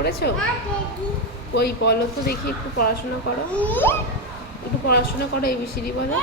করেছো? ওই বলো তো দেখি, একটু পড়াশোনা করো, একটু পড়াশোনা করো, ABCD বলো।